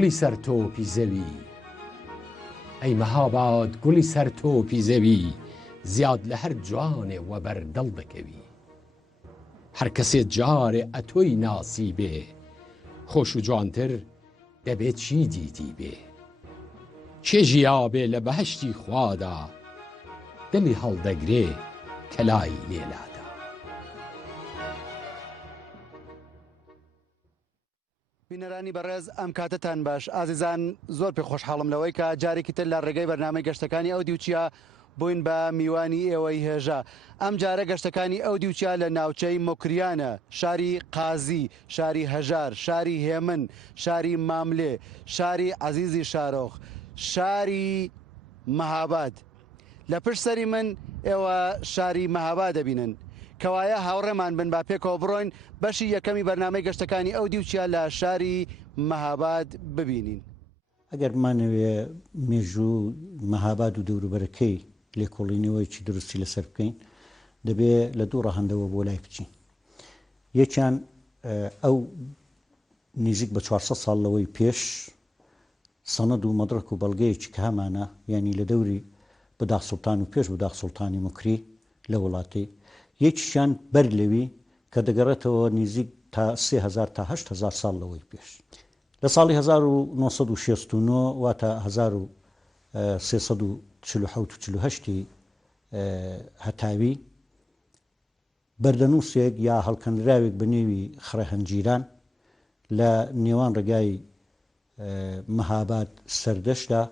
گوڵی سەر تۆپی زەوی ئەی مەهاباد گوڵی سەر تۆپی زەوی زیاد لە هەر جوانێ وە بەردڵ دەکەوی هەر کەسێ جارێ ئەتۆی ناسیبێ خۆش و جوانتر دەبێت چی دیتی بێ چێ ژیابێ لە بەهەشتی خوادا دڵی هەڵدەگرێ کەلای لێلادا. بینەرانی بەڕێز ئەم کاتتان باش ئازیزان زۆر پێ خۆشحاڵم لەوەی کە جارێکی تر لە ڕێگەی بەرنامەی گەشتەکانی ئەو دیوچیا بووین بە میوانی ئێوەی هێژە. ئەم جارە گەشتەکانی ئەو دیوچیا لە ناوچەی مۆکریانە، شاری قازی، شاری هەژار، شاری هێمن، شاری ماملێ، شاری عەزیزی شارۆخ، شاری مەهاباد. لە پشت سەری من ئێوە شاری مەهاباد دەبینن کەوایە هاوڕێمان بن با پێکەوە بڕۆین بەشی یەکەمی بەرنامەی گەشتەکانی ئەو دیوچیا لە شاری مەهاباد ببینین. ئەگەر بمانەوێ مێژوو مەهاباد و دەوروبەرەکەی لێکۆڵینەوەیکی درستی لەسەر بکەین دەبێ لە دوو ڕەهەندەوە بۆ لای بچین. یەکیان ئەو نزیک بە 400 ساڵ لەوەی پێش سەنەد و مەدرک و بەڵگەیەکی کە هەمانە یعنی لە دەوری بەداخ سوڵتان و پێش بەداخ سوڵتانی موکری لە وڵاتی یەکیشیان بەر لەوی کە دەگەڕێتەوە نزیک تا 3000 تا 8000 ساڵ لەوەی پێش. لە ساڵی 1969 واتە 1347 هەتاوی بەردەنووسێک یا هەڵکەندراوێک بە نێوی خڕەهەنجیران لە نێوان ڕێگای مەهاباد سەردەشدا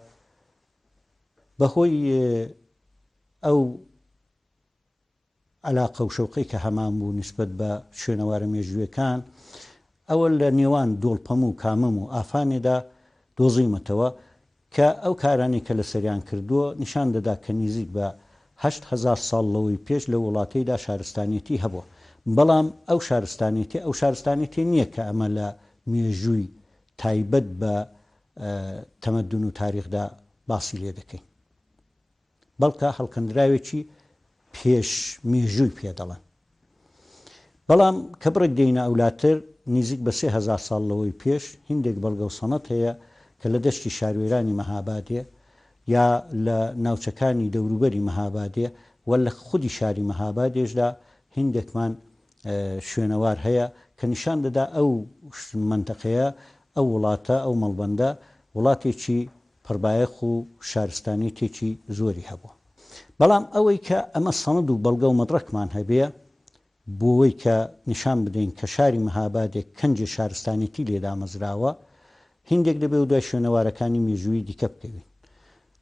بەهۆی ئەو علاقە و شەوقەی کە هەمان بوو نسبەت بە شوێنەوارە مێژوویەکان ئەوە لە نێوان دۆڵپەم و کامەم و ئافانێدا دۆزیمەتەوە کە ئەو کارانی کە لە سەریان کردووە نیشان دەدا کە نزیک بە 8,000 ساڵ لەوەی پێش لە وڵاتەیدا شارستانیەتی هەبووە. بەڵام ئەو شارستانیەتی نییە کە ئەمە لە مێژووی تایبەت بە تەمەدون و تاریخدا باسی لێ دەکەین، بەڵکە هەڵکەندراوێکی پێش مێژووی پێدەڵێن. بەڵام کە بڕێک دێینە ئەولاتر نزیک بە 3000 ساڵ لەوەی پێش هیندێک بەڵگە و سەنەت هەیە کە لە دەشتی شاروێرانی مەهابادێ یا لە ناوچەکانی دەوروبەری مەهابادێ و لە خودی شاری مەهابادێشدا هیندێکمان شوێنەوار هەیە کە نیشان دەدا ئەو منتەقەیە ئەو وڵاتە ئەو مەڵبەندە وڵاتێکی پڕبایەخ و شارستانی تێکی زۆری هەبووە. بەڵام ئەوەی کە ئەمە سەنەد و بەڵگە و مەدرەکمان هەبێ بۆەوەی کە نیشان بدەین کە شاری مەهابادێک کەنجی شارستانیەتی لێدا مەزراوە هیندێک دەبێت و دوای شوێنەوارەکانی مێژووی دیکە بکەوین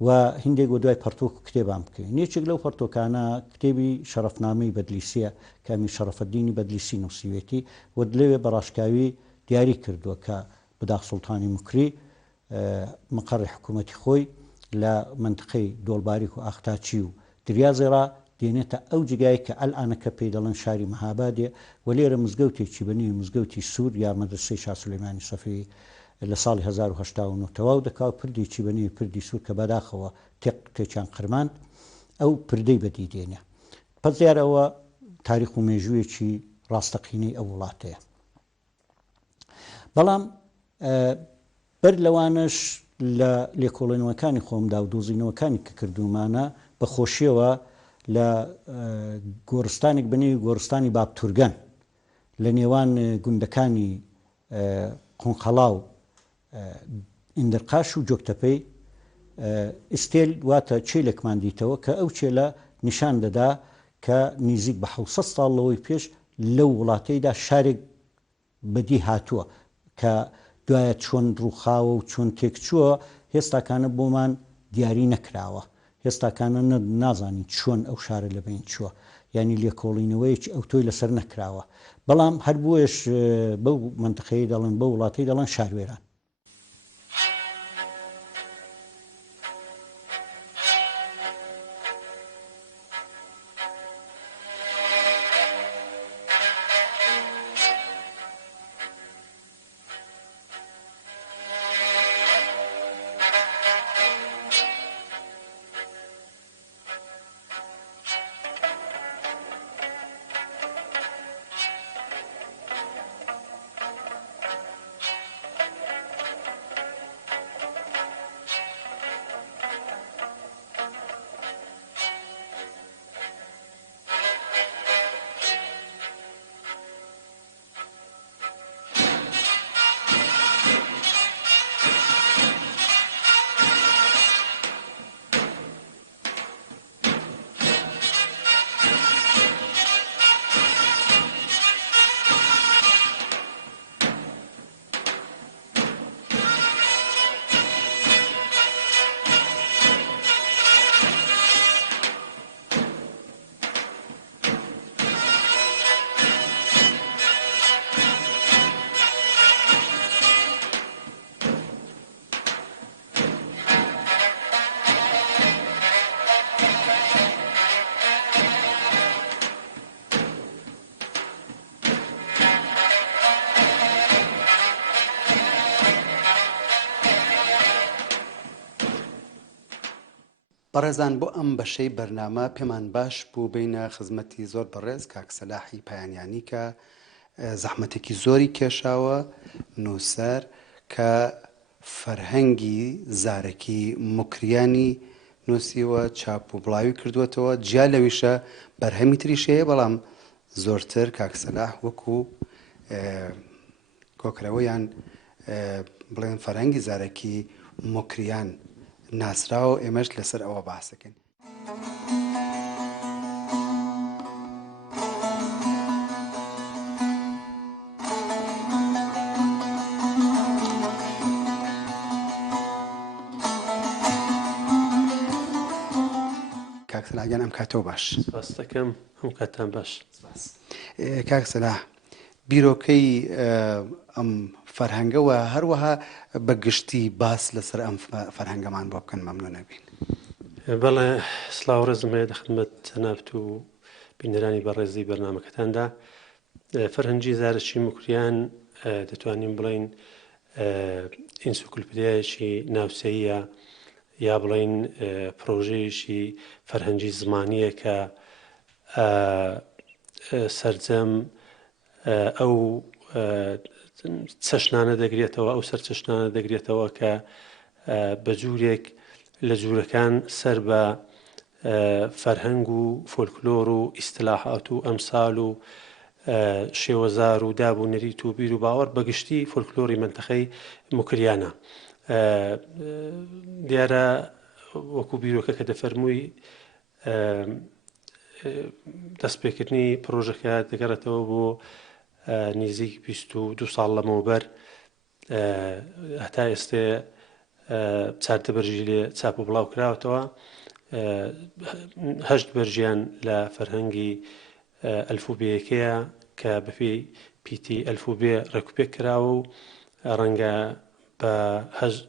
و هیندێک بۆ دوای پەرتۆک کتێبان بکەین. یەکێک لەو پەرتۆکانە کتێبی شەرەفنامەی بەدلیسیە کامی شەرەفەدینی بەدلیسی نووسیوێتی و دلەوێ بەڕاشکاوی دیاری کردووە کە بەداخ سوڵتانی موکری مەقەڕی حکوومەتی خۆی لە منتقەی دۆڵباریک و ئاختاچی و دریازێڕا دێنێتە ئەو جگای کە ئەلئانەکە پێی دەڵێن شاری مەهابادێ و لێرە مزگەوتێکی بەنێوی مزگەوتی سوور یا مەدرسەی شا سولەیمانی سەفەوی لە ساڵی 1970 تەواو دەکا و پردێکی بەنێوی پردی سوور کە بەداخەوە تێکیان قرماند ئەو پردەی بەدی دێنێ. پس دیارەوە تاریخ و مێژوویەکی ڕاستەقینەی ئەو وڵاتەیە. بەڵام بەر لەوانش لە لێکۆڵێنەوەکانی خۆمدا و دۆزینەوەکانی کە کردومانە بە خۆشیەوە لە گۆڕستانێک بەنێوی گۆڕستانی بابتورگەن لە نێوان گوندەکانی قۆنقەڵا و ئیندرقاش و جۆکتەپەی ئستێل واتە چێلێکمان دیتەوە کە ئەو چێلە نیشان دەدا کە نزیک بە 700 ساڵ لەوەی پێش لەو وڵاتەیدا شارێک بەدی هاتووە کە دوایە چۆن ڕووخاوە و چۆن تێکچووە هێستاکانە بۆمان دیاری نەکراوە، هێستاکانە نازانی چۆن ئەو شارە لەبین چووە، ینی لێکۆڵینەوەیکی ئەو تۆی لەسەر نەکراوە. بەڵام هەر بۆیش بەو منتقەی دەڵێن بە وڵاتی دەڵێن شاروێران. بەڕێزان بۆ ئەم بەشەی بەرنامە پێمان باش بوو بینە خزمەتی زۆر بەڕێز کاک سەلاحی پایانیانی کە زەحمەتێکی زۆری کێشاوە نووسەر کە فەرهەنگی زارەکی موکریانی نووسیوە چاپ و بڵاوی کردوێتەوە جیا لەویشە بەرهەمی تریشەیە بەڵام زۆرتر کاک سەلاح وەکو کۆکرەوەیان بڵێن فەرهەنگی زارەکی موکریان ناسراوە ئێمەش لەسەر ئەوە باسەکەین. کاک سەلاحیان ئەم کاتەوە باش. سپاس دەکەم هەم کاتتان باش. کاک سەلاح بیرۆکەی ئەم فەرهەنگەوە هەروەها بەگشتی باس لەسەر ئەم فەرهەنگەمان بۆ بکەن مەمنوون نەبین. بەڵێ سڵاو ڕێزم هەیە لە خدمەت جەنابەت و بینەرانی بەڕێزی بەرنامەکەتاندا. فەرهەنگی زارەکی موکریان دەتوانین بڵێن ئینسیکلۆپیدیایەکی ناوچەییە یا بڵێن پرۆژەیەکی فەرهەنگی زمانیە کە سەرجەم ئەو چەشنانە دەگرێتەوە ئەو سەر چەشنانە دەگرێتەوە کە بە جوورێک لە جوورەکان سەر بە فەرهەنگ و فۆلکلۆر و ئیستلاحات و ئەمسال و شێوەزار و دابوونەریت و بیر و باوەڕ بەگشتی فۆلکلۆری منتەقەی موکریانە. دیارە وەکو بیرۆکە کە دەفەرمووی دەستپێکردنی پرۆژەکە دەگەڕێتەوە بۆ نزیک 22 ساڵ لەمەوبەر هەتا ئێستا چارتە بەرژی لێ چاپ و بڵاو کراوەتەوە. 8 بەرژیان لە فەرهەنگی ئەلفوبێیەکەیە کە بەپێی پیتی ئەلفوبێ ڕێکوپێک کراوە و ڕەنگە بە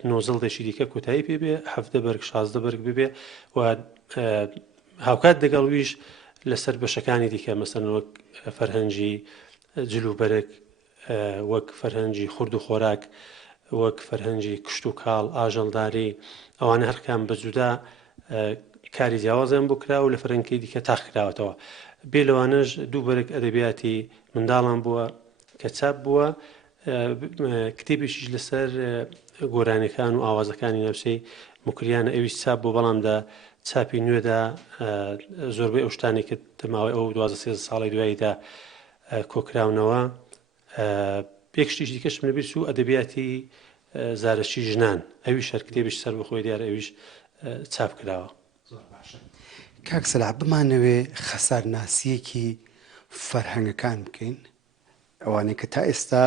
9 دیکە کۆتایی پێبێ 7 بەرگ 16 بەرگ ببێ و هاوکات دەگەڵویش لەسەر بەشەکانی دیکە مەسەن وەک فەرهەنگی جلوبەرگ وەک فەرهەنگی خورد و خۆراک وەک فەرهەنگی کشت و کاڵ ئاژەڵداری ئەوانە هەرکان بەجودا کاری جیاوازیان بۆ کراوە و لە فەرهەنگی دیکە تاق کراوەتەوە. بێ لەوانەش 2 بەرگ ئەدەبیاتی منداڵان بووە کە چاپ بووە کتێبێکیش لەسەر گۆرانەکان و ئاوازەکانی ناوچەی موکریانە ئەویش چاپ بوو بەڵام چاپی نوێدا زۆربەی ئەو شتانی کە دەماوەی ئەو 12 ساڵی دواییدا کۆکراونەوە. پێکشتیش دیکەشم لەبیر چوو ئەدەبیاتی زارەکی ژنان ئەویش هەر کتێبیش سەر بەخۆی دیارە ئەویش چاپ کراوە. کاک سەلاح بمانەوێ خەسارناسیەکی فەرهەنگەکان بکەین ئەوانەی کە تا ئێستا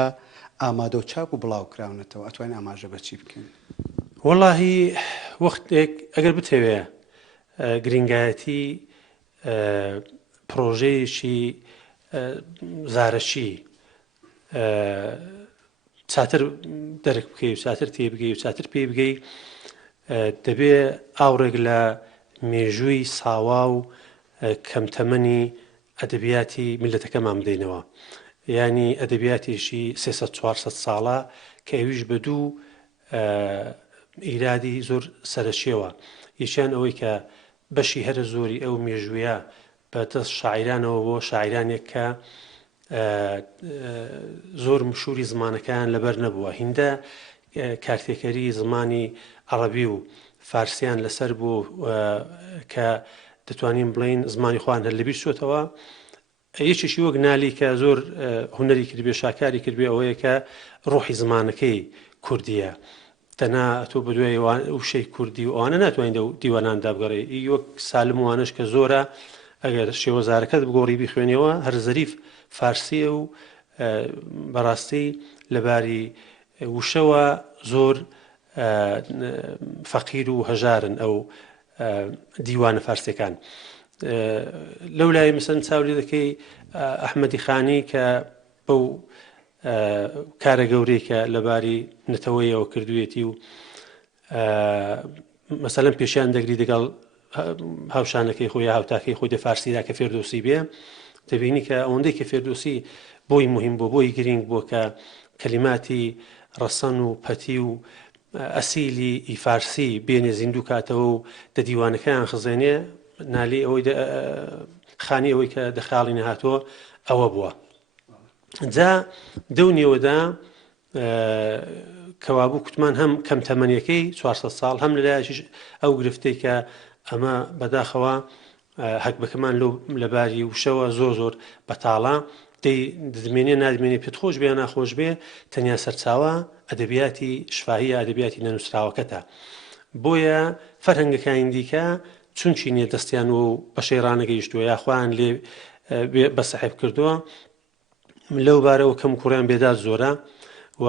ئامادە و چاپ و بڵاو کراونەتەوە ئەتوانین ئاماژە بەچی بکەین. وەڵاهی وەختێک ئەگەر بتەوێ گرنگایەتی پرۆژەیەکی زارەکی چاتر دەرک بکەی و چاتر تێبگەی و چاتر پێی بگەی دەبێ ئاوڕێک لە مێژووی ساوا و کەمتەمەنی ئەدەبیاتی میلەتەکەمان بدەینەوە. ینی ئەدەبیاتێکی 300-400 ساڵە کە ئەویش بە دوو ئیرادی زۆر سەرچیەوە. یەکیان ئەوەی کە بەشی هەرە زۆری ئەو مێژوویە بە دەست شاعیرانەوە بۆ شاعیرانێک کە زۆر مشهوری زمانەکان لەبەر نەبووە. هیندە کارتێکەری زمانی عەرەبی و فارسیان لەسەر بوو کە دەتوانین بڵین زمانی خۆیان هەر لەبیر چۆتەوە. یەکێکی وەک نالی کە زۆر هونەری کردبێ شاکاری کردبێ ئەوەیە کە ڕۆحی زمانەکەی کوردیە تەنا تۆ بەدوای وشەی کوردی و ئەوانە ناتوانین دیواناندا بگەڕێ. وەک سالم وانش کە زۆرە ئەگەر شێوەزارەکەت بگۆڕی بخوێنەوە هەر زەریف فارسیە و بەڕاستی لەباری وشەوە زۆر فەقیر و هەژارن ئەو دیوانە فارسیەکان. لەو لای مەسەن چاوری دەکەی ئەحمەدی خانی کە بەو کارە گەورەی کە لەباری نەتەوەیەوە کردوێتی و مەسەلەن پێشیان دەگری دەگەڵ هاوشانەکەی خۆی هاوتاکەی خۆی دە فارسیدا کە فێردۆسی بێ دەبینی کە ئەوەندەی کە فێردۆسی بۆی مهم بۆ بۆی گرنگ بۆ کە کەلیماتی ڕەسەن و پەتی و ئەسیلی فارسی بێنێ زیندوو کاتەوە و دە دیوانەکەیان خزێنێ نالی ئەوەی خانی ئەوەی کە دەخاڵی نەهاتووە ئەوە بووە. جا دەونیەوەدا کەوابوو کوتمان هەم کەم تەمەنیەکەی 400 ساڵ هەم لەلایەکیش ئەو گرفتەی کە ئەمە بەداخەوە هەکبەکەمان لەباری وشەوە زۆر بەتاڵە دەمێنێ نادمێنێ پێت خۆش بێ ناخۆش بێ تەنیا سەرچاوە ئەدەبیاتی شفاهی ئەدەبیاتی نەنووسراوەکەتە. بۆیە فەرهەنگەکانی دیکە چونچی نیە دەستیان و بەشەی ڕانەگەیشتووە یاخوایان لێ بەسەحێب کردووە لەو بارەوە کەم کوڕیان بێداد زۆرە و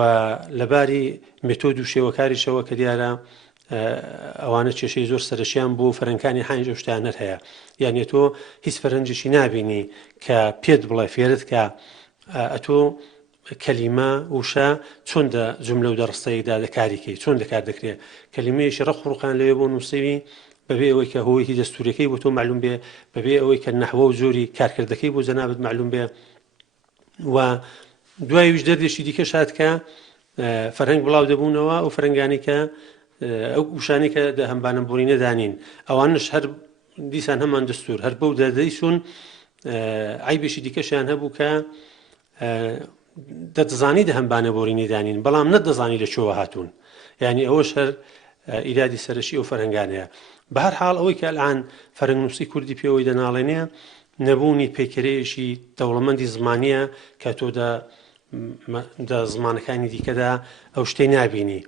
لەباری مێتۆد و شێوەکاریشەوە کە دیارە ئەوانە کێشەی زۆر سەرشیان بۆ فەرەنکانی حانج شتانەر هەیە یانێ تۆ هیچ فەرەنجێکی نابینی کە پێت بڵێ فێرت کە ئەتۆ کەلیمە وشە چۆن جملە و دەڕستەیەکدا دەکاریکەی چۆن دەکار دەکرێت کەلیمەیەکی ڕق ڕوقان لەوێ بۆ نووسەوی بەبێ ئەوەی کە هۆیەکی دەستوورەکەی بۆ تۆ معلوم بێ بەبێ ئەوەی کە نەحوە و زۆری کارکردەکەی بۆ جەنابەت معلوم بێ و دوایویش دەردێکی دیکە شاد کە فەرهەنگ بڵاو دەبوونەوە و فەرەنگانی کە ئەو وشانی کە هەمبانە بۆرینە دانین ئەوانش هەر دیسان هەمان دەستور هەر بەو دەدەیسون عیبێکی دیکەشیان هەبوو کە دەتزانی هەمبانە بۆرینی دانین بەڵام نەدەزانی لە چۆوە هاتوون یعنی ئەوەش هەر ئیرادی سەرشی ئەو فەرهەنگانەیە. بە هەر حاڵ ئەوەی کە ئەلان فەرهەنگنووسی کوردی پێوەی دەناڵێنێ نەبوونی پێکرەیەشی دەوڵەمەندی زمانیە کە تۆ زمانەکانی دیکەدا ئەو شتەی نابینی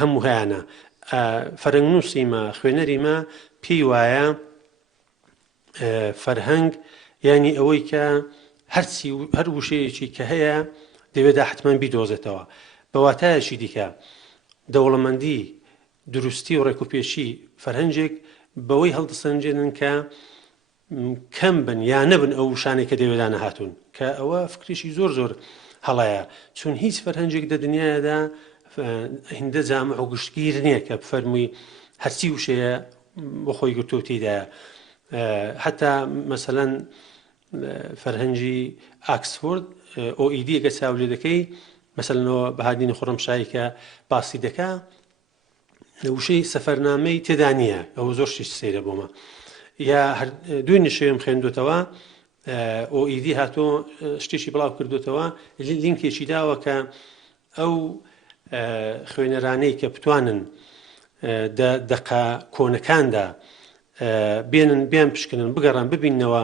هەموو هەیەە فەرهەنگنووسیمە خوێنەریمە پێی وایە فەرهەنگ ینی ئەوەی کە هەر وشەیەکی کە هەیە دەوێت حتمەن بیدۆزێتەوە بەواتایەکی دیکە دەوڵەمەندی دروستی و ڕێکوپێشی فەرهەنجێک بەوەی هەڵدەسەنجێنن کە کەم بن یا نەبن ئەو وشانێک کە دەوێدا نەهاتوون کە ئەوە فکرێکی زۆر هەڵەیە چون هیچ فەرهەنجێک لە دنیادا هیندە جامع و گشتگیر نییە کە بفەرمووی هەرچی وشەیە بۆ خۆی گرتوتیدایە حتا مەسەلەن فەرهەنجی ئاکسفۆرد OECD ئەگە چاو لێ دەکەی مەسەلەنەوە بەهادینی خۆڕەمشایی کە باسی دەکا وشەی سەفەرنامەی تێدا نییە ئەوە زۆر شیش سەیرە بۆمە یا دوی نشێم خوێندوتەوە OECD هاتۆ شتێکی بڵاو کردوتەوە لینکێکی داوە کە ئەو خوێنەرانەی کە بتوانن دەقا کۆنەکاندا بێنن بیان پشکنن بگەڕان ببینەوە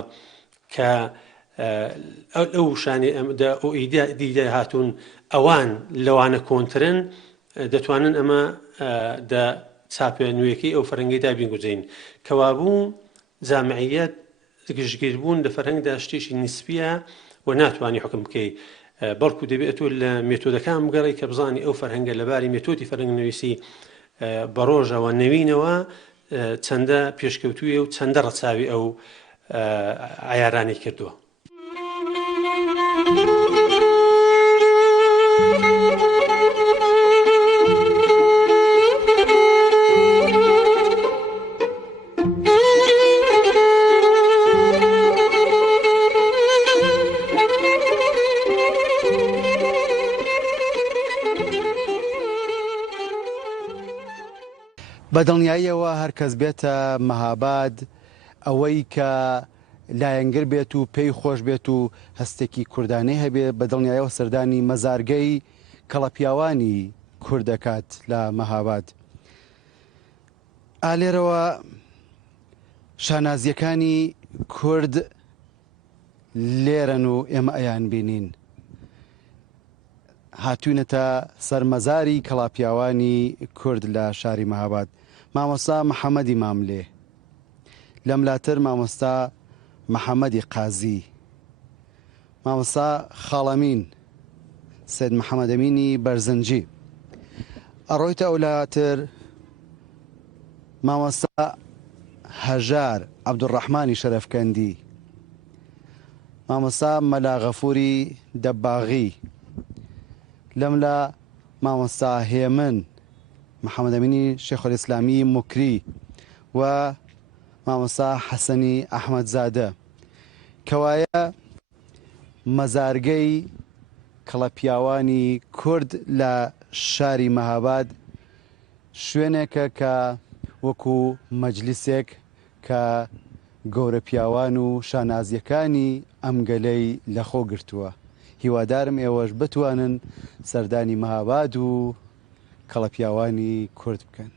کە ئەو شانێ OECD هاتوون ئەوان لەوانە کۆنترن دەتوانن ئەمە چاپە نوێیەکەی ئەو فەرەنگیدا بینگوزین کەوابوو جامعیت گشتگیر بوون لە فەرهەنگدا شتێکی نیسپیە و ناتوانانی حکم بکەی بەڵکو دەبێت تۆ لە مێتۆدەکان بگەڕی کە بزانانی ئەو فەرهەنگە لەباری مێتۆدی فەرهەنگنوویسی بە ڕۆژەوە نەوینەوە چەندە پێشکەوتوویە و چەندە ڕەچاوی ئەو عیارانی کردووە. بەدڵنیاییەوە هەر کەس بێتە مەهاباد ئەوەی کە لایەنگر بێت و پێی خۆش بێت و هەستێکی کوردانەی هەبێت بەدڵنیایەوە سەردانی مەزارگەی کەڵەپیاوانی کورد دەکات لە مەهاباد. ئالێرەوە شانازیەکانی کورد لێرەن و ئێمە ئەیان بینین هاتوونەتە سەرمەزاری کەڵاپیاوانی کورد لە شاری مەهاباد. مامۆستا محەممەدی ماملێ لەملاتر مامۆستا محەممەدی قازی مامۆستا خاڵەمین سید محەممەدەمینی بەرزنجی ئەڕۆیتە ئەولاتر مامۆستا هەژار عەبدوڕەحمانی شەرەفکەندی مامۆستا مەلا غەفووری دەباغی لەملا مامۆستا هێمن محەممەدەمینی شێخوەلئیسلامی موکری و مامۆستا حەسەنی ئەحمەدزادە کەوایە شوێنێکە کە وەکو مەجلیسێک کە گەورە پیاوان و شانازیەکانی ئەم گەلەی لەخۆ گرتووە. هیوادارم ئێوەش بتوانن سەردانی مەهاباد و کەڵە پیاوانی کورد بکەن.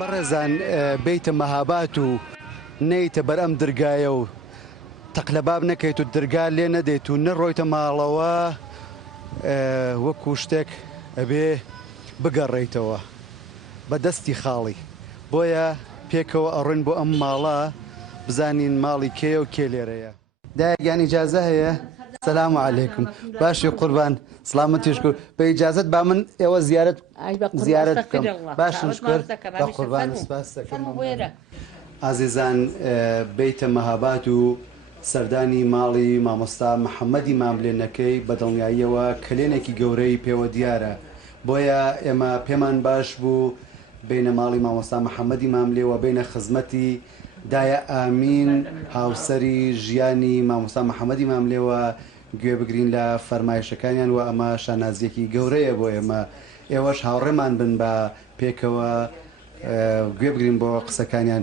بەڕێزان بیتە مەهابات و نەیتە بەرئەم دەرگایە و تەقلەباب نەکەیت و دەرگا لێ نەدەیت و نەڕۆیتە ماڵەوە وەکو شتێک ئەبێ بگەڕێیتەوە بە دەستی خاڵی. بۆیە پێکەوە ئەڕۆین بۆ ئەم ماڵە بزانین ماڵی کێ و کێ لێرەیە. دایەکیان ئیجازە هەیە؟ سەلام عەلەیکم. باشی قوربان سڵامەتیش کرد. بە ئیجازەت با من ئێوە زیارەت بکەم. باشم شکر بە قوربان سپاس دەکەم. ئازیزان بیتە مەهاباد و سەردانی ماڵی مامۆستا محەممەدی ماملێنەکەی بەدڵنیاییەوە کلێنێکی گەورەی پێوە دیارە. بۆیە ئێمە پێمان باش بوو بینە ماڵی مامۆستا محەممەدی ماملێەوە بینە خزمەتی دایە ئامین هاوسەری ژیانی مامۆستا محەممەدی ماملێەوە گوێ بگرین لە فەرمایشەکانیان و ئەمە شانازیەکی گەورەیە بۆ ئێمە. ئێوەش هاوڕێمان بن بە پێکەوە گوێ بگرین بۆ قسەکانیان.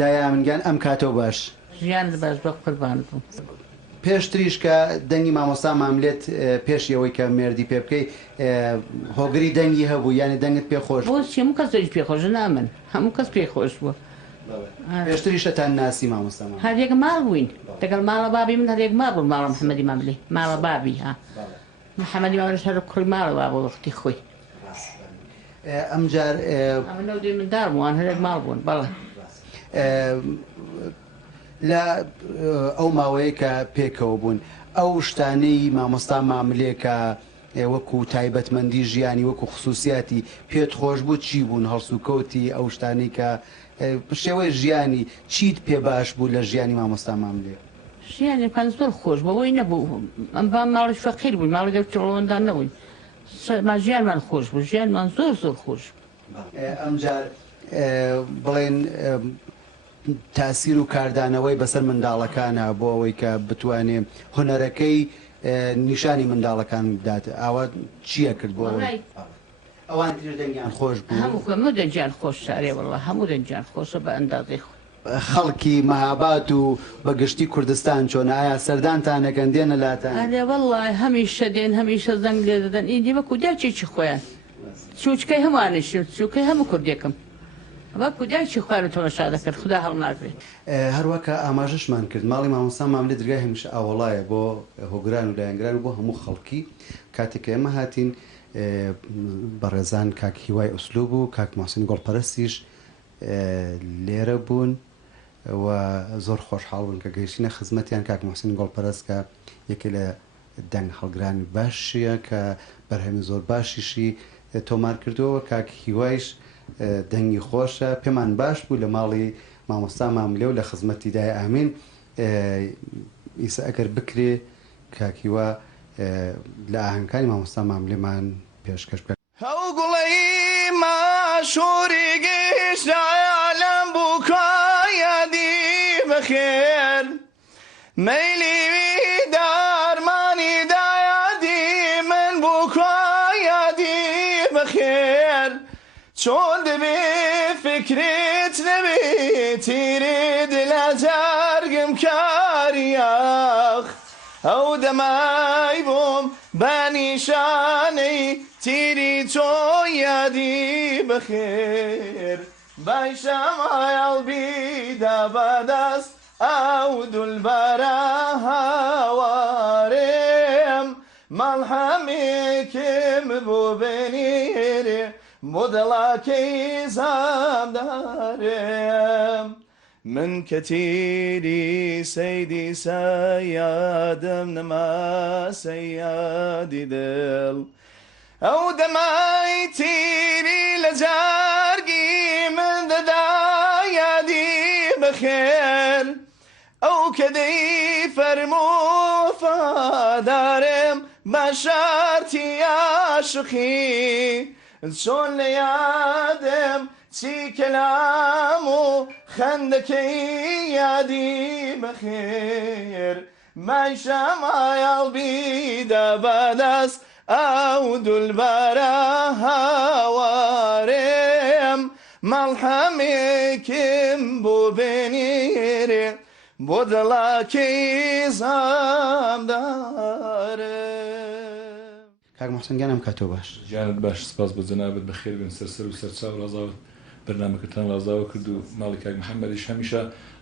دایە ئامینگیان ئەم کاتەوە باش ژیان باش بە قوربان بوو. پێشتریش کە دەنگی مامۆستا ماملێت پێش ئەوەی کە مێردی پێ بکەی هۆگری دەنگی هەبوو یانی دەنگت پێخۆش بۆ هەموو کەس پێخۆش نامن هەموو کەس پێخۆش بووە. پێشتریشەتان ناسی مامۆستا هەرێک ماڵ بووین دەگەڵ ماڵە بابی من هەرێک ما بوو ماڵە محەممەدی ماملێ ماڵە بابی ها محەممەدی ماملێ هەر کوڕی ماڵەوە بۆ وەختی خۆی ئەم جار دوێ منداڵ بووان هەرێک ماڵ بوون بەڵێ. لە ئەو ماوەیە کە پێکەوە بوون ئەو شتانەی مامۆستا ماملێکە وەکو تایبەتمەندی ژیانی وەکو خصوصیاتی پێت خۆش بوو چی بوون هەڵسوکەوتی ئەو شتانەی کە شێوەی ژیانی چیت پێ باش بوو لە ژیانی مامۆستا ماملێ؟ ژیانی پان زۆر خۆش بەوەی نەبوو ئەم با ماڵی فەقیر بووین ماڵی دەوچڵەوەندان نەبووین ژیانمان خۆش بوو ژیانمان زۆر زۆر خۆش. ئەمجار بڵێن تاسیر و کاردانەوەی بەسەر منداڵەکانە بۆ ئەوەی کە بتوانێ هوەرەکەی نیشانی منداڵەکان بدات ئاوا چییە کرد بۆ ئەوان دەنگیان خۆش بوو؟ هەموو دەنجیان خۆش شارێ وەڵڵا هەموو دەنجیان خۆشە بە ئەندازەی خۆ. خەڵکی مەهاباد و بەگشتی کوردستان چۆن ئایا سەردانتانەکەن دێنە لاتان؟ ئەرێ وەڵڵای هەمیشە دێن هەمیشە زەنگ لێ دەدەن ئیدی وەکو داچێکی خۆیان چوچکەی هەموانیشم چووکەی هەموو کوردێکم وەکو داچی خوارە تۆمەشا دەکرد خدا هەڵ ناگرێت. هەروەکە ئاماژەشمان کرد ماڵی مامۆستا ماملێ دەرگای هەمیشە ئاوەڵایە بۆ هۆگران و لایەنگران و بۆ هەموو خەڵکی. کاتێک ئێمە هاتین بەڕێزان کاک هیوای ئوسلوب و کاک موحسین گۆڵپەرستیش لێرە بوون و زۆر خۆشحاڵ بوون کە گەیشتینە خزمەتیان. کاک موحسین گۆڵپەرست کە یەکێ لە دەنگ هەڵگرانی باشیە کە بەرهەمی زۆر باشیشی تۆمار کردەوە. کاک هیوایش دەنگی خۆشە پێمان باش بوو لە ماڵی مامۆستا ماملێ و لە خزمەتی دایە ئامین ئیسا ئەگەر بکرێ کاکیوە لە ئاهەنگەکانی مامۆستا ماملێمان پێشکەش بکە. هەو گوڵەی ماشووری گەیشتایالم بوو کایەدی بەخێر مەیلی دارمانی دایەدی من بوو کایەدی بەخێر چۆن دەبێ فکرێت نەبێ تیرێ دلە جەرگم کاریەخ ئەو دەمای بۆم بە نیشانەی تیری تۆ یادی بەخێر بایشەمایەڵبیدا بەدەست ئەو دولبەرە هاوارێم مەڵهەمێکم بۆ بنێرێ بۆ دڵاکەی زامدارم من کە تیری سەیدی سەیادم نەما سەیادی دڵ ئەو دەمای تیری لە جارگی من دەدا یادی بەخێر ئەو کە دەی فەرموو فادارم بە شارتی عاشقی چۆن لە یادم چی کەلام و خەندەکەی یادی بەخێر مای شەمایاڵ بیدا بەدەست ئەو دولبەرە هاوارێم مەڵحەمێکم بۆ بێنێرێ بۆ دڵاکەی زامدارم. کاک محسن گیانم کاتۆ باش جانت باش سپاس بە جەنابەت بەخێر بن سەرسەر و سەرچاو ڕازاوت بەرنامەکەتان ڕازاوە کرد و ماڵی کاک محەممەدیش هەمیشە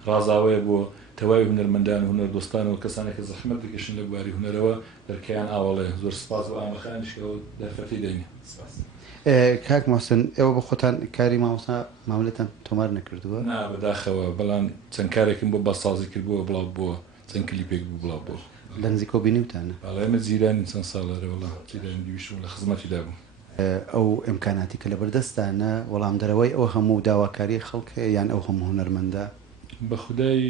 ڕازاوەیە بۆ تەواوی هونەرمەندان و هونەر دۆستانەوە کەسانێکە زەحمەت دەکەشن لە بواری هونەرەوە دەرکیان ئاوەڵێ زۆر سپاس بۆ ئامەخانیشەوە دەرفەتی دەینێ. کاک محسن ئێوە بە خۆتان کاری مامۆستا ماملێتان تۆمار نەکردووە؟ نا بەداخەوە بەڵام چەند کارێکم بۆ بەسازی کردبووە بڵاو بووە چەند کلیپێک بوو بڵاو بوو لە نزیکۆ بینیوتانە؟ ئەمە جیرانی چەند ساڵەرە وڵا جیرانی دیویشم لە خزمەتیدا بوو. ئەو ئیمکاناتی کە لە بەردەستانە وەڵام دەرەوەی ئەو هەموو داواکاری خەڵکە یان ئەو هەموو هونەرمەندە بە خودای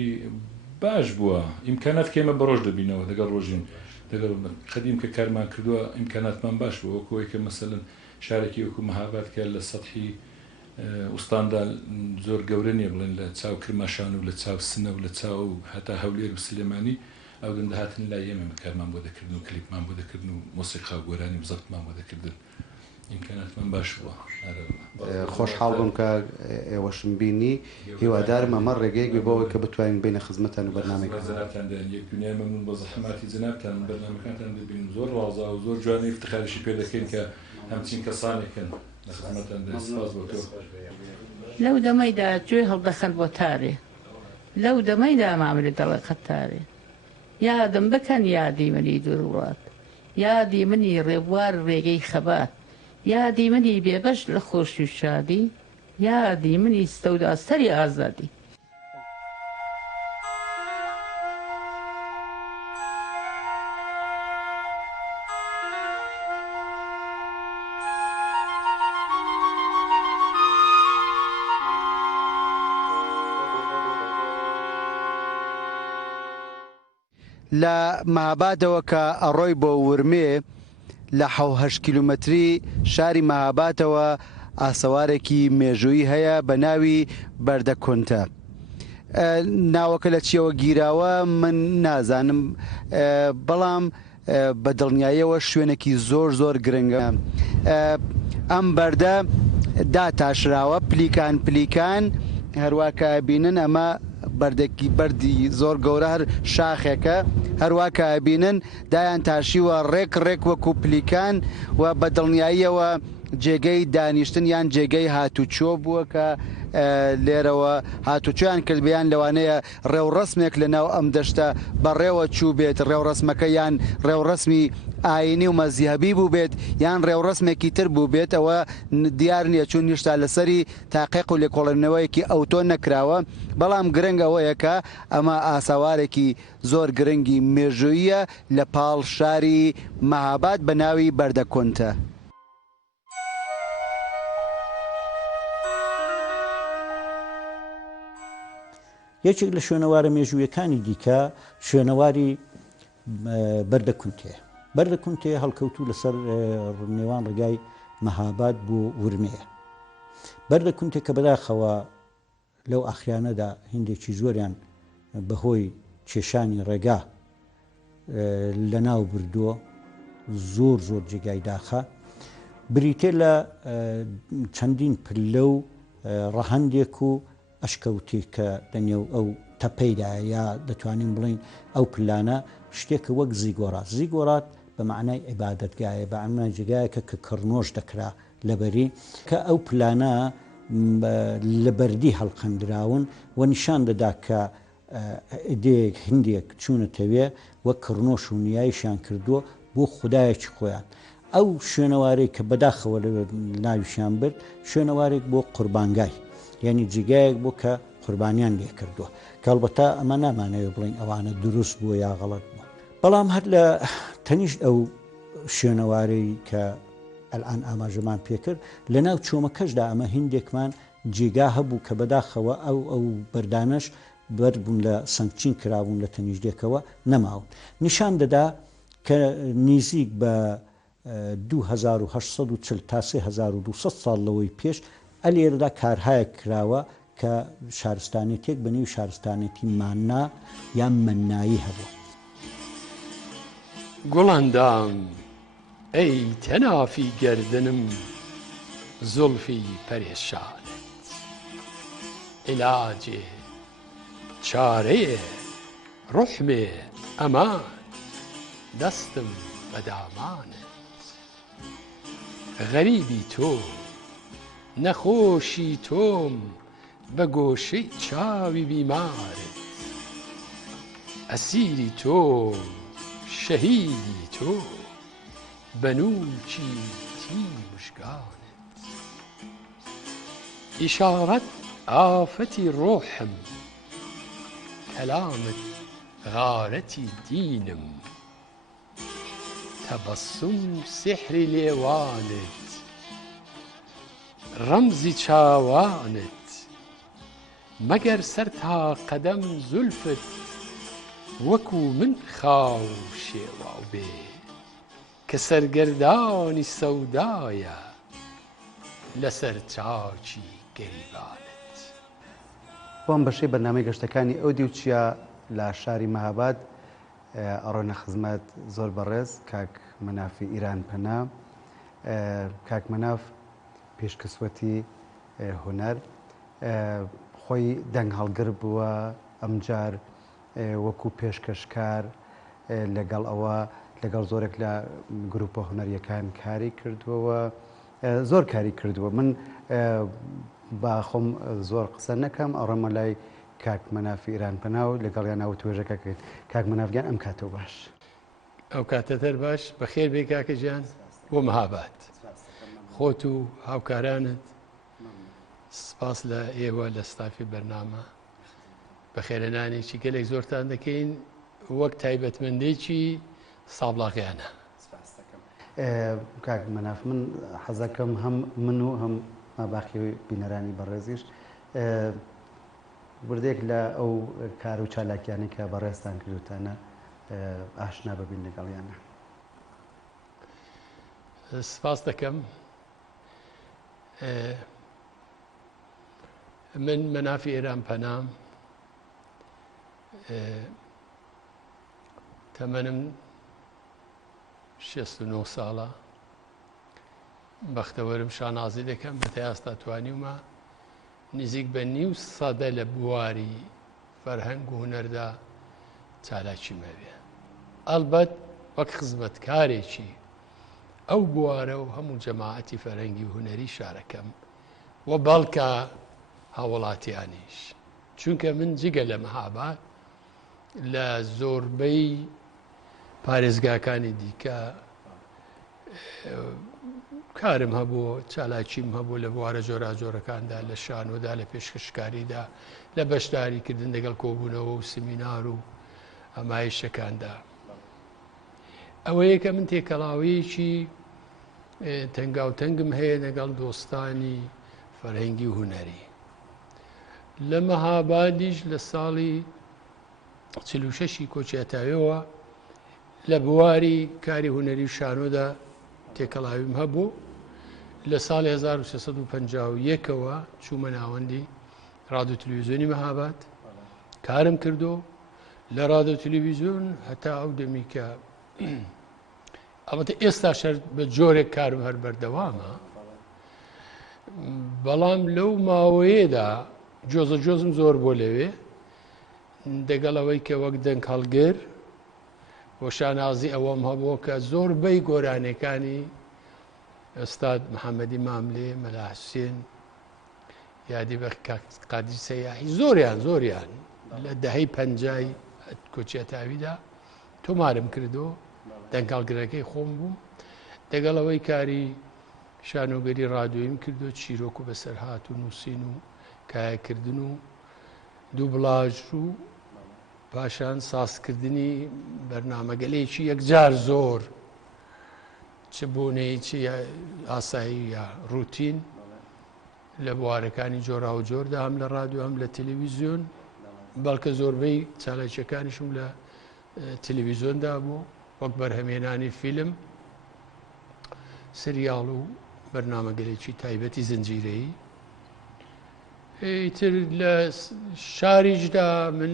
باش بووە ئیمکانات کێمە بەڕۆژ دەبینەوە لەگەڵ ڕۆژین لەگەڵ قەدیم کە کارمان کردووە ئیمکاناتمان باش بووە وەکوەوەی کە مەسەلەن شارێکی وەکو مەهاباد کە لە سەطحی وستاندا زۆر گەورە نیە بڵێن لە چاو کرماشان و لە چاو سنە و لە چاو و هەتا هەولێر و سلێمانی ئەو دەهاتن لا ئێمە کارمان بۆ دەکردن و کلیپمان بۆ دەکردن و مۆسیقا گۆرانی و زەفتمان بۆ دەکردن ئیمکاناتمان باش بووە. خۆشحاڵ بووم کە ئێوەشم بینی هیوادارم ئەمە ڕێگەیەک بەوەی کە بتوانین بینە خزمەتان و بەرنامێک زەنابتاندان یەک دنیای مەمنون بە زەحماتی جەنابتان بەرنامەکانتان دەبین زۆر ڕازا و زۆر جوانەی افتخاریشی پێ دەکەین کە هەمچین کەسانێکن لە خزمەتان سپاس بۆ تۆ. لەو دەمەیدا گوێ هەڵدەخەن بۆ تارێ لەو دەمەیدا مامرێ دەڵێ خەتارێ یادم بکەن یادی منی دووڕات یادی منی ڕێبوار ڕێگەی خەبات یادی منی بێبەش لە خۆشی و شادی یادی منی ستەودا سەری ئازادی. لە مەهابادەوە کە ئەڕۆی بۆ ورمێ لە 7 کیلومتری شاری مەهابادەوە ئاسەوارێکی مێژووی هەیە بە ناوی بەردەکۆنتە. ناوەکە لە چیەوە گیراوە من نازانم بەڵام بە دڵنیاییەوە شوێنێکی زۆر زۆر گرنگە. ئەم بەردە داتاشراوە پلیکان پلیکان هەروواکە بینن ئەمە بەردێکی بەردی زۆر گەورە هەر شاخێکە هەروواکە بینن دایان تاشیوە ڕێک ڕێک وەکو پلیکان و بە دڵنیاییەوە جێگەی دانیشتن یان جێگەی هاتوچۆ بووە کە لێرەوە هاتوچۆیان کردبیان لەوانەیە ڕێوڕسمێک لە ناو ئەم دەشتە بەڕێوە چوو بێت ڕێوڕسمەکە یان ڕێوڕسمی ئاینی و مەزیهبی بوو بێت یان ڕێوڕسمێکی تر بوو بێت ئەوە دیار نییە چون نیشتا لەسەری تاقیق و لێکۆڵێنەوەیەکی ئەوتۆ نەکراوە بەڵام گرنگ ئەوەیە کە ئەمە ئاساوارێکی زۆر گرنگی مێژوویە لە پاڵ شاری مەهاباد بە ناوی بەردەکۆنتە. یەکێک لە شوێنەوارە مێژوویەکانی دیکە شوێنەواری بەردەکونتێ بەردەکونتێ هەڵکەوتوو لەسەر نێوان ڕێگای مەهاباد بۆ ورمەیە. بەردەکونتێ کە بەداخەوە لەو ئاخرانەدا هندێکی زۆریان بەهۆی کێشانی ڕێگا لە ناو بردووە زۆر زۆر جێگای داخە بریتێ لە چەندین پلە و ڕەهەندێک و ئەشکەوتی کە لەنێو ئەو تەپەیدا یا دەتوانین بڵین ئەو پلانە شتێکە وەک زیگۆرات زیگۆرات بە معنای عیبادەتگایە بە ئەمە جێگایەکە کە کڕنۆش دەکرا لەبەری کە ئەو پلانە لە بەردی هەڵقەندراون و نیشان دەدا کە ئیدەیەک هندێک چوونەتەوێ وەک کڕنۆش و نیایشیان کردووە بۆ خودایەکی خۆیان ئەو شوێنەوارەی کە بەداخەوە لە ناویشیان برد شوێنەوارێک بۆ قوربانگای یعنی جگایەک بۆ کە قوربانیان لێ کردووە کەڵبەتا ئەمە نامانەوێت بڵین ئەوانە دروست بووە یا غەڵەت بوو بەڵام هەر لە تەنیشت ئەو شوێنەوارەی کە ئەلان ئاماژەمان پێکرد لە ناو چۆمەکەشدا ئەمە هندێکمان جێگا هەبوو کە بەداخەوە ئەو بەردانش بەربوون لە سنگچین کرابوون لە تەنیشتێکەوە نەماون نیشان دەدا کە نزیک بە 2840 تا 3200 ساڵ لەوەی پێش ئەلێرەدا کارهایە کراوە کە شارستانێتێک بە نێو شارستانێتی ماننا یان مننایی هەبوو گوڵندام ئەی تەنافی گردنم زولفی پەرێشانت عیلاجێ چارەیە ڕوحمێ ئەمان دەستم بە دامانت غەریبی تۆ نەخۆشی تۆم بە گۆشەی چاوی بیمارت ئەسیری تۆ شەهیدی تۆ بەنووکی تی مژگانت ئیشارەت ئافەتی ڕۆحم کەلامت غارەتی دینم تەبەسسوم سحری لێوانت ڕەمزی چاوانت مەگەر سەر تا قەدەم زولفت وەکو من خاو شێواو بێ کە سەرگەردانی سەودایە لەسەر چاچی گەریبانت بۆم بەشەی بەرنامەی گەشتەکانی ئەو دیوچیا لە شاری مەهاباد ئەڕۆنە خزمەت زۆر بەڕێز کاک مەنافی ئیران پەنا کاک مەناف پێشکەسوەتی هونەر خۆی دەنگ هەڵگر بووە ئەمجار وەکو پێشکەشکار لەگەڵ ئەوە لەگەڵ زۆرێک لە گروپە هونەریەکان کاری کردووەوە زۆر کاری کردووە من با خۆم زۆر قسە نەکەم ئەڕۆمە لای کاک مەنافی ئیران پەنا و لەگەڵیان ناوە توێژەکە کرد کاک مەنافگیان ئەم کاتەوە باش ئەو کاتەتەر باش بەخێر بێ کاکە گیان بۆ مەهاباد خۆت و هاوکارانت سپاس لە ئێوە لە ستافی بەرنامە بەخێرەنانێکی گەلێک زۆرتان دەکەین وەک تایبەتمەندێکی سابڵاغیانە کاک مەناف من حەزەکەم هەم من و هەم ماباقی بینەرانی بەڕێزیش وردێک لە ئەو کار و چالاکیانی کە بەڕێستان کردوتانە ئاشنا ببین لەگەڵیانە سپاس دەکەم من مەنافی ئێران پەنام تەمەنم 69 ساڵە بەختەوەرم شانازی دەکەم بە تایاستا توانیومە نزیک بە نیو سەدە لە بواری فەرهەنگ و هونەردا چالاکی مەوێ ئەلبەت وەک خزمەتکارێکی ئەو بوارە و هەموو جەماعەتی فەرهەنگی و هونەری شارەکەم و بەڵکە هاوڵاتیانیش چونکە من جگە لە مەهاباد لە زۆربەی پارێزگاکانی دیکە کارم هەبوو چالاکیم هەبوو لە بوارە جۆراجۆرەکاندا لە شانۆدا لە پێشکەشکاریدا لە بەشداریکردن لەگەڵ کۆبوونەوە و سمینار و ئەمایشەکاندا ئەوەیە کە من تێکەڵاوەیەکی تەنگاوتەنگم هەیە لەگەڵ دۆستانی فەرهەنگی و هونەری لە مەهابادیش لە ساڵی 46 کۆچیەتاویەوە لە بواری کاری هونەری و شانۆدا تێکەڵاویم هەبوو لە ساڵی 1651ەوە چوومە ناوەندی ڕادیۆ تەلەڤیزیۆنی مەهاباد کارم کردو لە ڕادیۆ تەلەڤیزیۆن هەتا ئەو دەمی کە ئەڵبەتە ئێستا شەر بە جۆرێک کارم هەر بەردەوامە بەڵام لەو ماوەیەدا جۆزە جۆزم زۆر بۆ لەوێ دەگەڵەوەی کە وەک دەنگ هەڵگر بۆ شانازی ئەوەم هەبووە کە زۆربەی گۆرانەکانی ئەستاد محەممەدی ماملێ مەلا حوسێن یادی بە قادری سەیاحی زۆریان لە دەهەی پەنجای کۆچیەتاویدا تۆمارم کردو دەنگ هەڵگرەکەی خۆم بووم دەگەڵەوەی کاری شانۆگەری ڕادیۆیم کردو چیرۆک و بەسەرهات و نووسین و کایەکردن و دووبڵاژ و پاشان سازکردنی بەرنامەگەلێکی یەکجار زۆر چ بۆنەی چ ئاسایی یا ڕوتین لە بوارەکانی جۆرا و جۆردا هەم لە ڕادیۆ هەم لە تەلەڤیزیۆن بەڵکە زۆربەی چالاکیەکانیشم لە تەلەڤیزیۆندا بوو وەک بەرهەمێنانی فیلم سریاڵ و بەرنامەگەلێکی تایبەتی زنجیرەیی ئیتر لە شاریشدا من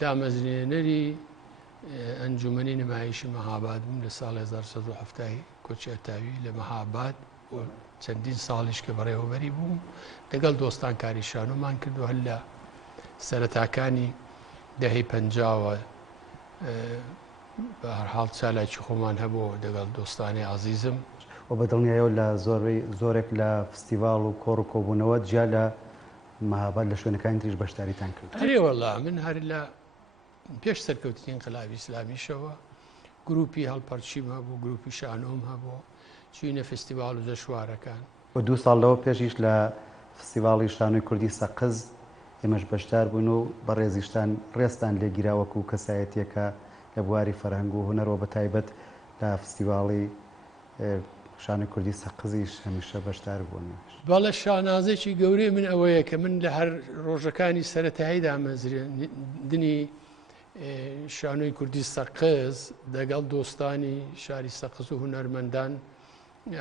دامەزرێنەری ئەنجومەنی نمایشی مەهاباد بووم لە ساڵ 1970 کۆچی ئەتاوی لە مەهاباد چەندین ساڵیش کە بەڕێوەبەری بووم لەگەڵ دۆستان کاری شانۆمان کردو هەر لە سەرەتاکانی دەهەی پەنجاوە بە هەرحاڵ چالاکی خۆمان هەبوو لەگەڵ دۆستانی عەزیزم و بەدڵنیایەوە لە زۆرێک لە فستیڤاڵ و کۆڕ و کۆبوونەوە جیا لە مەهاباد لە شوێنەکانی تریش بەشداریتان کرد. هەرێ وەڵا من هەر لە پێش سەرکەوتنی ئینقلابی ئیسلامیشەوە گروپی هەڵپەرچیم هەبوو گروپی شانۆم هەبوو چوینە فستیڤاڵ و جەشوارەکان و 2 ساڵ لەوە پێشیش لە فستیڤاڵی شانۆی کوردی سەقز ئێمەش بەشدار بوون و بەڕێزیشتان ڕێستان لێگیراوەکو و کەسایەتیەکە لە بواری فەرهەنگ و هونەرەوە بە تایبەت لە فستیڤاڵی شانۆی کوردی سەقزیش هەمیشە بەشدار بوون. بەڵە شانازێکی گەورەی من ئەوەیە کە من لە هەر ڕۆژەکانی سەرەتاییدا مەزرێنی شانۆی کوردی سەقز دەگەڵ دۆستانی شاری سەقز و هونەرمەندان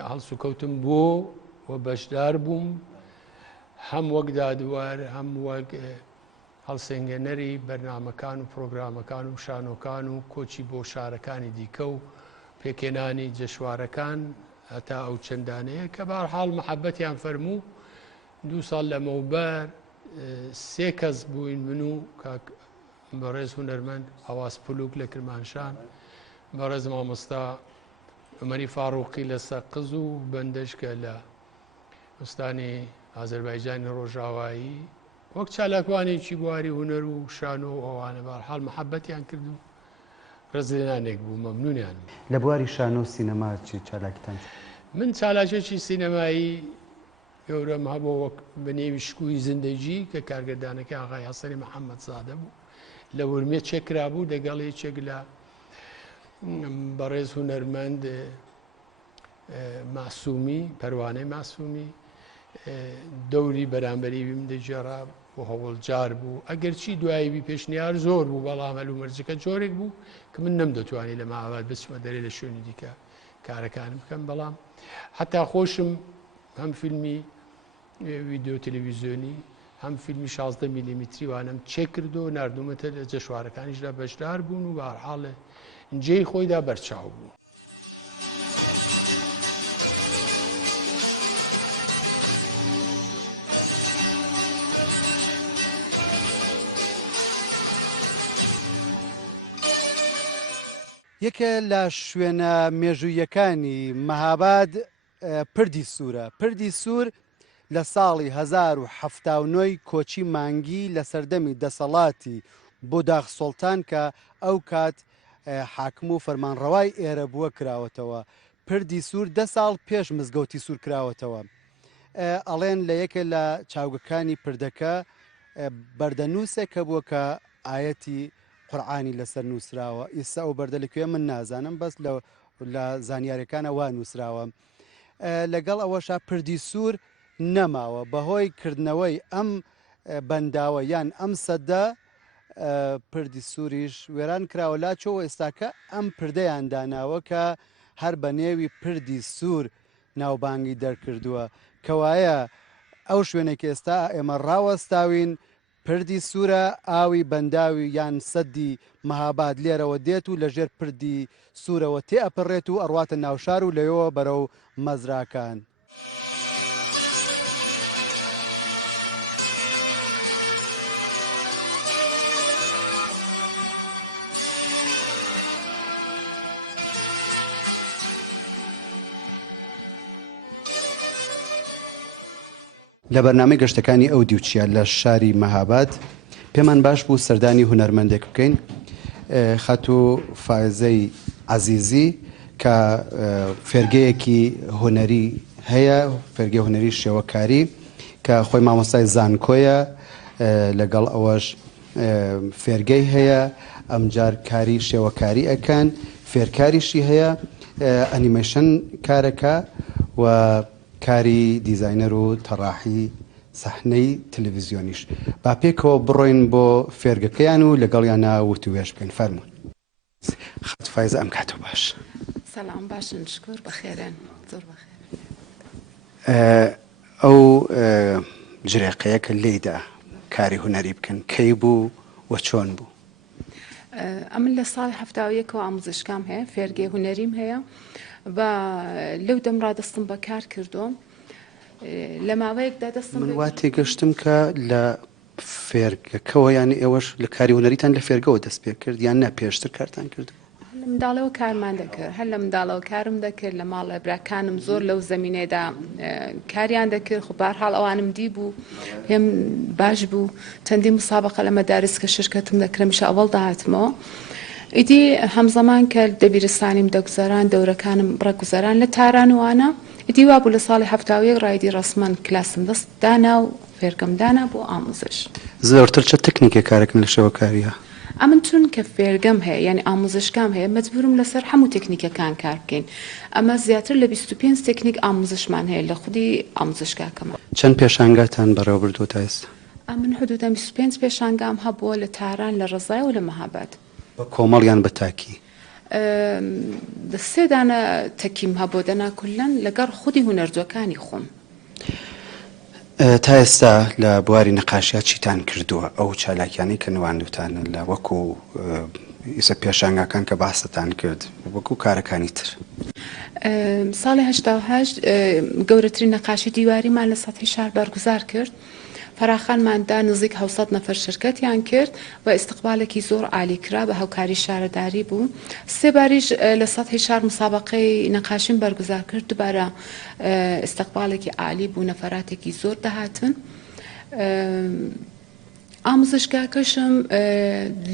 هەڵسوکەوتم بوو و بەشدار بووم هەم وەک دادوار هەم وەک هەڵسێنگەنەری بەرنامەکان و پرۆگرامەکان و شانۆکان و کۆچی بۆ شارەکانی دیکە و پێکێنانی جەشوارەکان هەتا ئەو چەندانەیە کە بەهەرحاڵ مەحەبەتیان فەرموو 2 ساڵ لەمەوبەر 3 کەس بووین من و بەڕێز هونەرمەند هەواس پلوک لە کرمانشان بەڕێز مامۆستا عومەری فاڕوقی لە سەقز و بەندەشکە لە ئوستانی ئازەربایجانی ڕۆژاوایی وەک چالاکوانێکی بواری هونەر و شانۆ و ئەوانە بەهەرحاڵ مەحەبەتیان کرد و ڕزلێنانێک بوو مەمنونیانم. لە بواری شانۆ سینەما چی چالاکیتان؟ من چالاکێکی سینەمایی گەورەم هەبوو وەک بەنێوی شکووی زندگی کە کارگەردانەکە ئاغای حەسەنی محەممەد زادە بوو لە ورمێ چێکرا بوو دەگەڵ یەکێک لە بەڕێز هونەرمەند ماسوومی پەروانەی ماسوومی دەوری بەرامبەری ویم دەجێڕا بۆ هەوڵجار بوو ئەگەرچی دواییبی پێشنیار زۆر بوو بەڵام هەلومەرجەکە جۆرێک بوو کە من نەمدەتوانی لە ماوات بچمە دەرێ لە شوێنی دیکە کارەکانم بکەم بەڵام حتا خۆشم هەم فیلمی ویددیۆ تەلەڤیزیۆنی هەم فیلمی 16 میلیمتری وانم چێ کردو نردومەتە لە جەشوارەکانیشدا بەشدار بوون و بەهەرحاڵ ئەنجەی خۆیدا بەرچاو بوو. یەکە لە شوێنە مێژوویەکانی مەهاباد پردی سوورە. پردی سوور لە ساڵی 1970 کۆچی مانگی لە سەردەمی دەسەڵاتی بۆداغ سوڵتان کە ئەو کات حاکم و فەرمانڕەوای ئێرە بووە کراوەتەوە. پردی سوور 10 ساڵ پێش مزگەوتی سوور کراوەتەوە. ئەڵێن لە یەکە لە چاوگەکانی پردەکە بەردەنووسێک کە بووە کە ئاەتی قورعانی لەسەر نووسراوە. ئیسا ئەو بەردە لەکوێ من نازانم بەس لە زانیاریەکانە وا نووسراوە. لەگەڵ ئەوەشا پردی سوور نەماوە بەهۆی کردنەوەی ئەم بەنداوە یان ئەم سەدە پردی سووریش وێران کراوە لاچەوە ئێستاکە ئەم پردەیان داناوە کە هەر بە نێوی پردی سوور ناوبانگی دەرکردووە کەوایە ئەو شوێنێکی ئێستا ئێمە ڕاوەستاوین پردی سوورە ئاوی بەنداوی یان سەدی مەهاباد لێرەوە دێت و لەژێر پردی سوورەوە تێ ئەپەڕێت و ئەڕواتە ناوشار و لەوەوە بەرەو مەزراکان. لە بەرنامەی گەشتەکانی ئەو دیوچیە لە شاری مەهاباد پێمان باش بوو سەردانی هونەرمەندێک بکەین خەتو فایزەی عەزیزی کە فێرگەیەکی هوەری هەیە فێرگی هوەری شێوەکاری کە خۆی مامۆستای زانکۆیە لەگەڵ ئەوەش فێرگەی هەیە ئەمجار کاری شێوەکاری ئەەکەن فێرکاریشی هەیە ئەنیمەشن کارەکە و کاری دیزاینەر و تەڕاحی سەحنەی تەلەڤیزیۆنیش با پێکەوە بڕۆین بۆ فێرگەکەیان و لەگەڵیانە وتوێژ بکەین فەرمون خەتفایز ئەم کاتۆ باش سلام باشن شکر بەخێرن زۆر بەخێر ئەو جرێقەیە کە لێیدا کاری هوەری بکەن کەی بوو و چۆن بوو ئەمن لە ساڵی هەفتاویەکەوە ئامۆزشکام هەیە فێرگێ هوەریم هەیە بە لەو دەمڕا دەستم بە کار کردوم لە ماوەیەکدا دەستم من وا تێگەشتم کە لە فێرگەکەەوە یانی ئێوەش لە کاری هوەریتان لە فێرگەوە دەست پێ کرد یان نە پێشتر کارتان کرد لە منداڵەوە کارمان دەکرد هەر لە منداڵەوە کارم دەکرد لە ماڵە براکانم زۆر لەو زەمینێدا کاریان دەکرد خو بارحاڵ ئەوانم دی بوو پێم باش بوو چەندی مسابقە لە مەدارس کە شرکەتم دەکرمشە ئەوڵ داهاتمەوە ئیدی هەمزەمان کە دەبیرستانیم دەگوزاران دەورەکانم ڕێگوزاران لە تاران وانە ئیدی وا بوو لە ساڵی هەفتاویەک ڕایدی ڕسمان کلاسم دەست دانا و فێرگەم دانا بۆ ئامۆزش زۆرتر چه تەکنیکە کارەکەن لە شەوەکاریە ئەمن چون کە فێرگەم هەیە یعنی ئامۆزشکام هەیە مەجبورم لەسەر هەموو تەکنیکەکان کار بکەین ئەمە زیاتر لە 25 تەکنیک ئامۆزشمان هەیە لە خودی ئامۆزشکاکەمە چەند پێشانگاتان بەڕێوە بردووە تا ئێستا ئەمن حدودە 25 پێشانگام هەبووە لە تاران لە ڕزای و لە مەهاباد بە کۆمەڵیان بە تاکی سێ دانە تەکیم هەبوو دەناکولەن لەگەڕ خودی هونەردوەکانی خۆم تا ئێستا لە بواری نەقاشیا چیتان کردووە ئەو چالاکیانی کە نواندوتانە لە وەکو ئیسە پێشانگاکان کە باستان کرد وەکو کارەکانی تر ساڵی هەشت گەورەترین نەقاشی دیواریمان لە سەطحی شار بەرگوزار کرد فراخانماندا نزیک 700 نەفەر شرکەتیان کرد و ئیستقبالێکی زۆر عالی کرا بە هەوکاری شارەداری بوو سێ باریش لە سەطحی شار مسابقەی نەقاشین بەرگوزار کرد دووبارە ئیستقبالێکی عالی بوو نەفەراتێکی زۆر دەهاتن ئامۆزشگاکەشم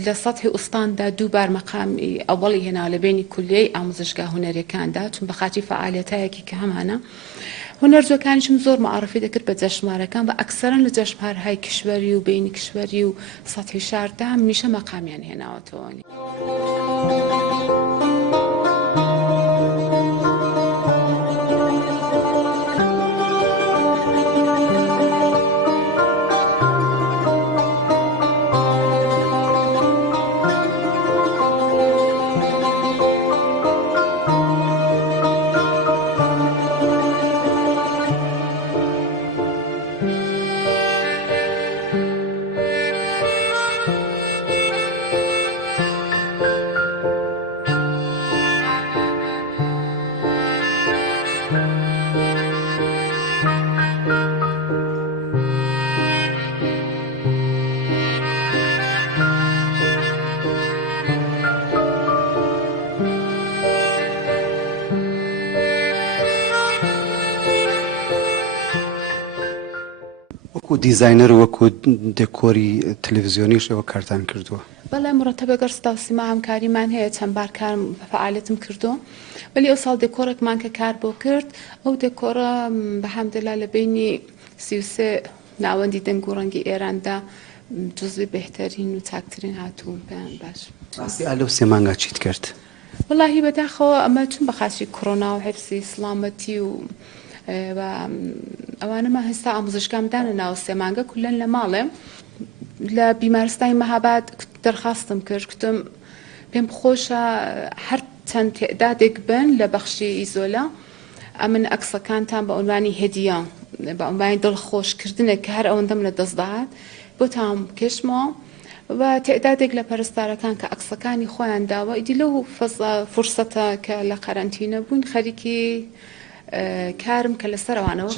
لە سەطحی ئوستاندا دووبار مەقامی ئەوڵی هێنا لە بینی کولیەی ئامۆزشگا هونەرەکاندا چون بە خاطری فعالیەتایەکی کە هەمانە هونەرجوەکانیشم زۆر معرفی دەکرد بە جەشنوارەکان بە ئەکسەرەن لە جەشنوارەهای کشوەری و بینی کشوەری و سەطحی شاردا میشە مەقامیان هێناوەتەوە وەکو دیزاینەر وەکو دێکۆری تەلەڤیزیۆنیش ئەوە کارتان کردووە بەڵێ مرەتەبە گەرستا و سیما هەمکاریمان هەیە چەند بار کارم فعالەتم کردو ولی ئەو ساڵ دێکۆرێکمان کە کار بۆ کرد ئەو دێکۆرە بەحەمدڵا لە بینی 33 ناوەندی دەنگ و ڕەنگی ئێراندا جزوی بهترین و چاکترین هاتوون پێیان باش ئالۆ سێ مانگا چیت کرد وەڵاهی بەداخەوە ئەمە چون بە خاچی کۆڕۆنا و حفسی سڵامەتی و ئەوانەمە هێستا ئامۆزشکامدانە ناو سێ مانگە کولەن لە ماڵێ لە بیمارستانی مەهاباد دەرخاستم کرد کتم پێم خۆشە هەر چەند تێدادێک بن لە بەخشی ئیزۆلا ئەمن ئەکسەکانتان بە عنوانی هێدیە بە عنوانی دڵخۆشکردنێک کە هەر ئەوەندەم لە دەستداهات بۆ تام کێشمەوە و تێدادێک لە پەرستارەکان کە ئەکسەکانی خۆیان داوە ئیدی لەو فرسەتە کە لە قەرەنتینە بوون خەریکی کارم کە لەسەرەوانەوە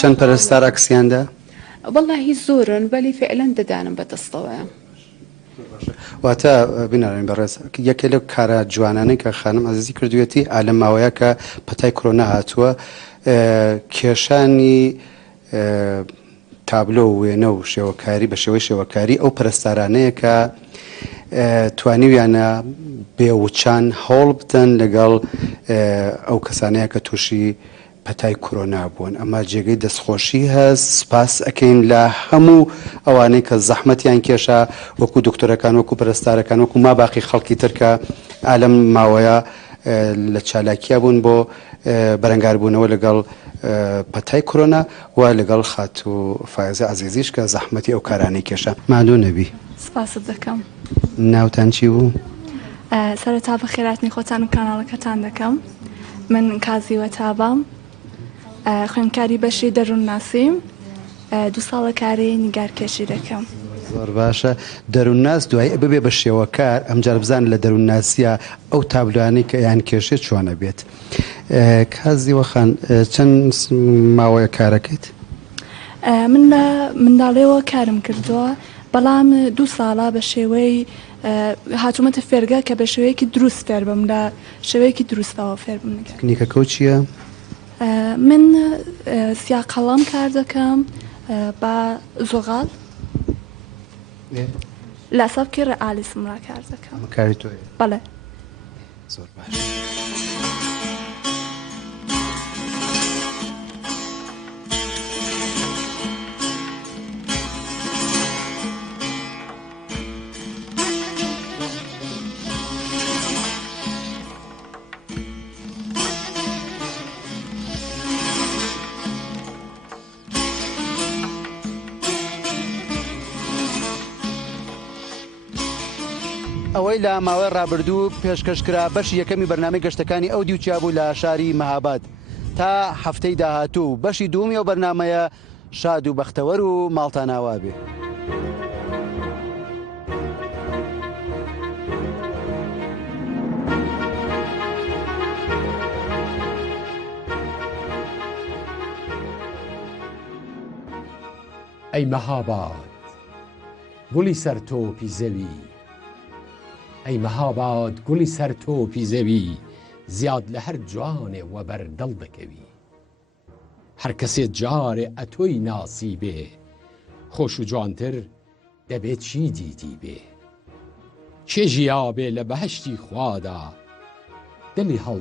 چەند پەرستار ئەکسیاندا وەڵاهی زۆرن بەلی فعلەن دەدانم بەدەستەوەیە واتە بینارین بەڕێز یەکێ لەو کارە جوانانەی کە خانم عەزیزی کردوێتی ئالە ماوەیە کە پەتای کۆرۆنا هاتووە کێشانی تابلۆ و وێنە و شێوەکاری بە شێوەی شێوەکاری ئەو پەرستارانەیە کە توانیویانە بێوچان هەوڵ بدەن لەگەڵ ئەو کەسانەیە کە تووشی پەتای کۆرۆنا بوون. ئەمە جێگەی دەستخۆشی هەست، سپاس ئەەکەین لە هەموو ئەوانەی کە زەحمەتیان کێشا وەکو دکتۆرەکان، وەکو پەرستارەکان، وەکو ما باقی خەڵکی ترکە ئالەم ماوەیە لە چالاکیە بوون بۆ بەرەنگاربوونەوە لەگەڵ پەتای کۆرۆنا و لەگەڵ خات و فایزە عەزیزیش کە زەحمەتی ئەو کارانەی کێشا. مادوو نەبی. سپاست دەکەم. ناوتان چی بوو؟ سەرەتا بە خێراتنی خۆتان و کاناڵەکەتان دەکەم. من کازیوە تابام، خوێندکاری بەشی دەروونناسیم، 2 ساڵە کاری نیگارکێشی دەکەم. زۆر باشە. دەروونناس دوای ببێ بە شێوەکار ئەمجار بزان لە دەروونناسیە ئەو تابلوانی کە یان کێشێت چۆنە بێت. کازیوەخان چەند ماوەیە کارەکەیت؟ من لە منداڵێەوە کارم کردووە، بەڵام 2 ساڵە بە شێوەی هاتوومەتە فێرگە کە بە شێوەیەکی دروست فێر بم، لە شێوەیەکی دروستەوە فێر بم. تکنیکەکە چییە؟ من سیاقەڵام کار دەکەم بە زۆغاڵ لە سەبکی ڕئالی سمرا کار دەکەم. کاری تۆیە؟ بەڵێ. زۆر باش. ئەوەی لە ماوەی ڕابردوو پێشکەشکرا بەشی یەکەمی بەرنامەی گەشتەکانی ئەو دیوچیا بوو لە شاری مەهاباد. تا هەفتەی داهاتوو بەشی دووەمی ئەو بەرنامەیە شاد و بەختەوەر و ماڵتاناوا بێ. ئەی مەهاباد گوڵی سەر تۆپی زەوی، ئەی مەهاباد گوڵی سەر تۆپی زەوی، زیاد لە هەر جوانێ وە بەردەڵ دەکەوی. هەر کەسێ جارێ ئەتۆی ناسی بێ، خۆش و جوانتر دەبێت چی دیدی بێ. چێژی یابێ لە بەهەشتی خوادا، دڵی هەڵ